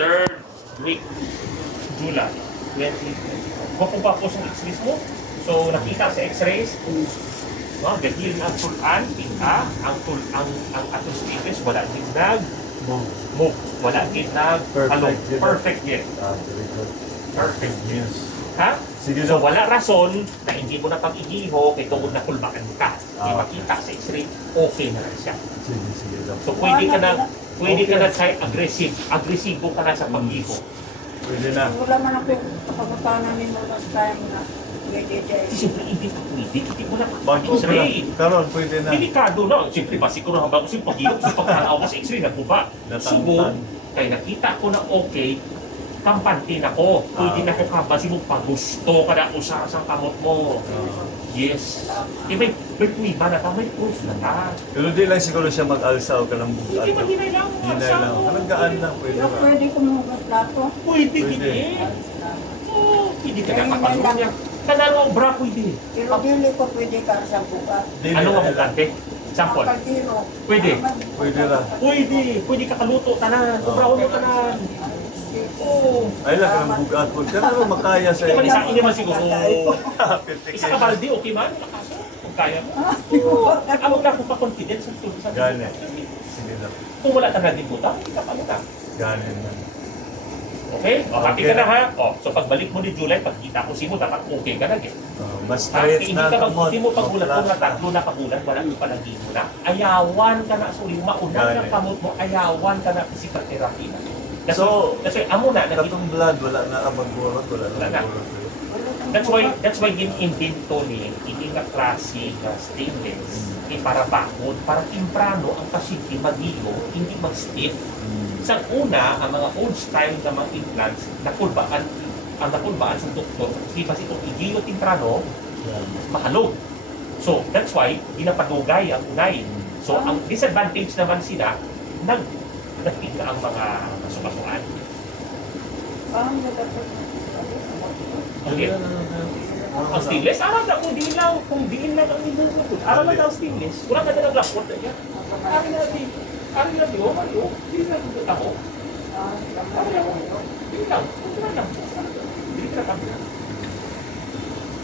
3rd week July 2020. Makuha po sa x-rays mo. So nakita sa x-rays, no, dahil ang tulan, ang atong status, wala din move. Wala din perfect yet. Perfect news. Ha? Sige, so wala rason na hindi mo na pag-igiho kay tungod na kulbakan ka. Kaya makita sa x-ray, okay na siya. Sige. So pwede ka na try agresibo ka na sa pag-iho. Pwede na. Wala man ako kapagpapana ni mo last time na siyempre hindi pa pwede. Hindi mo na x-ray. Karon, pwede na. Delikado na. Siyempre, basi ko na habang kasi pag-iho, kasi pagkanaw ko sa x-ray, nagbuba. Subo, kaya nakita ko na okay, kampante na ko. Pwede na ko kabasi mo pagusto ka na usasang kamot mo. Yes. May puwiba na ta, may proof na ta. Pero di lang siguro siya mag-alsa o ka ng bugat. Hindi mahinay lang. Hinay lang. Kananggaan lang, pwede Pero ba? pwede kumugas plato. Pwede. Hindi ka na kapalong niya. Kanalo ang bra, pwede. Pero dili ko pwede ka sa bugat. Ano nga bugante? Sample. Pwede. Pwede lang. Pwede ka kaluto tanan. Kubraon mo tanan. Ay lang ka ng bugat po. Kanalo makaya sa Hindi man siguro. Isa ka balde, okay man? Kung kaya mo. Amo na kung pa-confidence sa Gani. Sige lang. Kung wala ka na din buta, hindi ka paluta. Gani na. Okay? Happy ka na ha? So pagbalik mo ni July, pagkita ko si mo, dapat okay ka na. Mas straight na kamot. Hindi mo pagulat mo na tatlo na pagulat, wala yung palagi mo na. Ayawan ka na. So yung maunang na kamot mo, ayawan ka na physical therapy na. Kasi amo na. Katong blood, wala na abag-burot, wala na. That's why in-invento ni hindi na klase na stainless para bakod, para timprano ang pasyente mag-iyo, hindi mag-stiff. Sa una, ang mga old style na mga implants, nakulbaan sa doktor, kasi itong igiyo timprano, mahalog. So, that's why, ginapadugay ang unay. So, ang disadvantage naman sila, nagtigla ang mga kasukasuan. Ang stainless, aram na kung diin lang ang hindi mo. Aram na ang stainless. Kurang ka na ng lapot na yan. Aram na diyo, hindi lang ang ako. Aram na mo. Hindi lang. Hindi ka lang.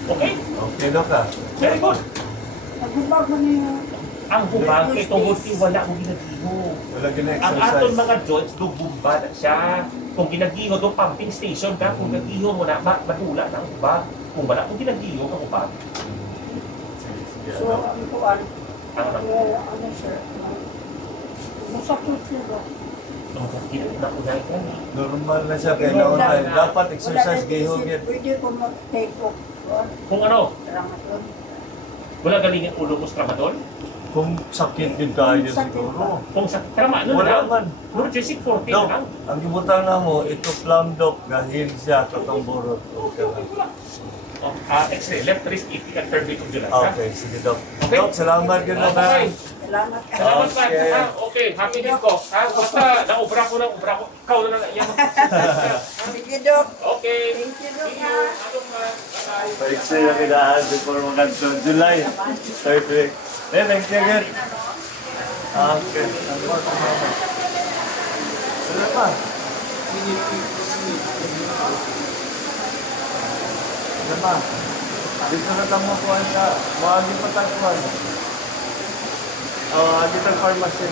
Okay? Okay na ka. Very good. Nagbubag mo niya. Ang hubag kay tungod wala akong ginagiho. Wala Ang gina-exercise. aton mga joints, bumba na siya. Kung ginagiho, doon pumping station ka, kung ginagiho mo na, madula na ang hubag. Kung wala kung ginagiho, ang hubag. So, ang kuwan, Ang sir, masakit siya ba? nakunay ka na. Normal na siya kaya naunay. Dapat exercise gihog yan. Pwede ko mag-take off. Kung ano, Tramadol. wala galing ang ulo mo sa tramadol? Kung sakit din tayo siguro. Kung sa trama, ano Wala na man. Nurjesic 40 Dok, lang. ang gibutan na mo, ito plamdok, gahin siya, katong burot. Okay lang. X-ray, left wrist, ipik at third week of July. ha? Okay, sige Dok. Okay. Dok, salamat ka na. Okay. Salamat ka. Salamat pa. Okay. Okay, happy din ko. Basta, naubra ko. Ikaw na lang yan. Sige, Dok. Okay. Thank you, Dok. See you. Anong bye-bye. Pa-extra na kinaan before mag-anton. July, third week. Thank you again. Okay. Ano pa? Ano pa? Dito na tamo kuhan sa mahagi pa tagpuan. Dito ang pharmacy.